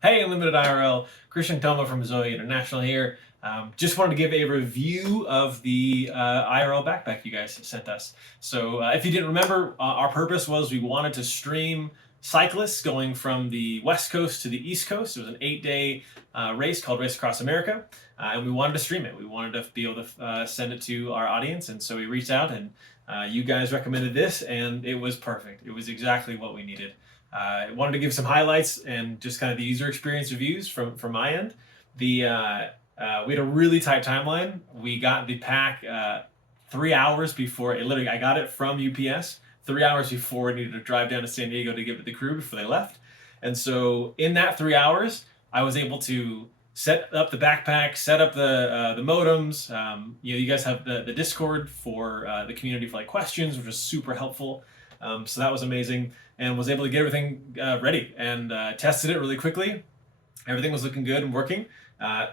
Hey, Unlimited IRL, Christian Toma from ZOE International here. Just wanted to give a review of the IRL Backpack you guys sent us. So if you didn't remember, our purpose was we wanted to stream cyclists going from the West Coast to the East Coast. It was an 8-day race called Race Across America, and we wanted to stream it. We wanted to be able to send it to our audience, and so we reached out, and you guys recommended this, and it was perfect. It was exactly what we needed. I wanted to give some highlights and just kind of the user experience reviews from my end. We had a really tight timeline. We got the pack 3 hours before it literally. I got it from UPS 3 hours before we needed to drive down to San Diego to give it to the crew before they left. And so in that 3 hours, I was able to set up the backpack, set up the modems. You guys have the Discord for the community for like questions, which was super helpful. So that was amazing, and was able to get everything ready and tested it really quickly. Everything was looking good and working.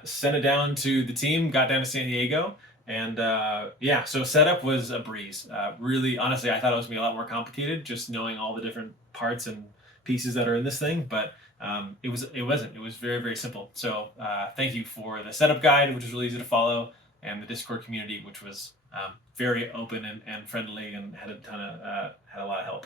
Sent it down to the team, got down to San Diego, and yeah, so setup was a breeze. Really, honestly, I thought it was going to be a lot more complicated just knowing all the different parts and pieces that are in this thing, but it wasn't. It was very, very simple. So thank you for the setup guide, which was really easy to follow, and the Discord community, which was very open and friendly, and had a lot of help.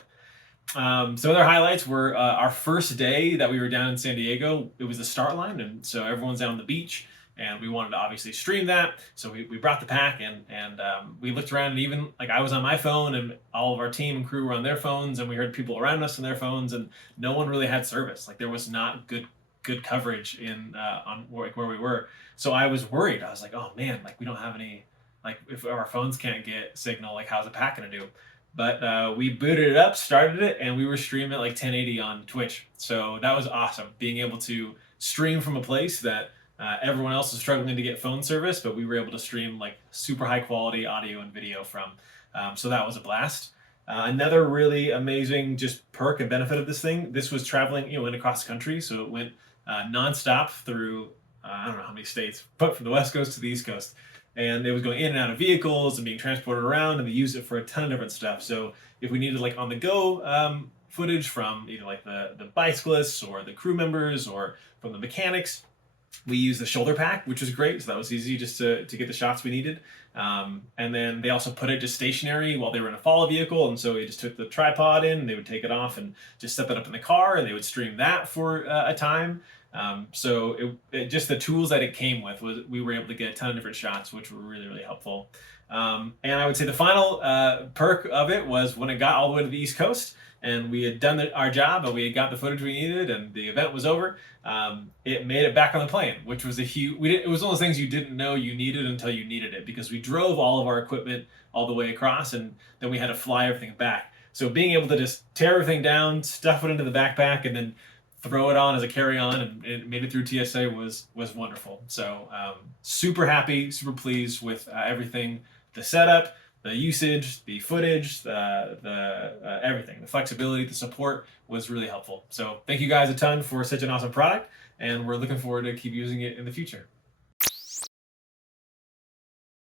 Some other highlights were our first day that we were down in San Diego. It was the start line, and so everyone's down on the beach, and we wanted to obviously stream that. So we brought the pack, and we looked around, and even like I was on my phone, and all of our team and crew were on their phones, and we heard people around us on their phones, and no one really had service. Like there was not good coverage in on where we were. So I was worried. I was like, oh man, like we don't have any. Like if our phones can't get signal, like how's the pack gonna do? But we booted it up, started it, and we were streaming at like 1080 on Twitch. So that was awesome, being able to stream from a place that everyone else is struggling to get phone service, but we were able to stream like super high quality audio and video from. So that was a blast. Another really amazing just perk and benefit of this thing, this was traveling, went across the country, so it went nonstop through, I don't know how many states, but from the West Coast to the East Coast. And it was going in and out of vehicles and being transported around, and we used it for a ton of different stuff. So if we needed like on the go footage from either like the bicyclists or the crew members or from the mechanics, we used the shoulder pack, which was great. So that was easy just to get the shots we needed. And then they also put it just stationary while they were in a follow vehicle. And so we just took the tripod in, and they would take it off and just set that up in the car, and they would stream that for a time. So just the tools that it came with, was we were able to get a ton of different shots, which were really, really helpful. And I would say the final perk of it was when it got all the way to the East Coast, and we had done our job, and we had got the footage we needed, and the event was over. It made it back on the plane, which was a huge. It was one of those things you didn't know you needed until you needed it, because we drove all of our equipment all the way across, and then we had to fly everything back. So being able to just tear everything down, stuff it into the backpack, and then throw it on as a carry-on, and it made it through TSA was wonderful. So super happy, super pleased with everything, the setup, the usage, the footage, the everything, the flexibility, the support was really helpful. So thank you guys a ton for such an awesome product, and we're looking forward to keep using it in the future.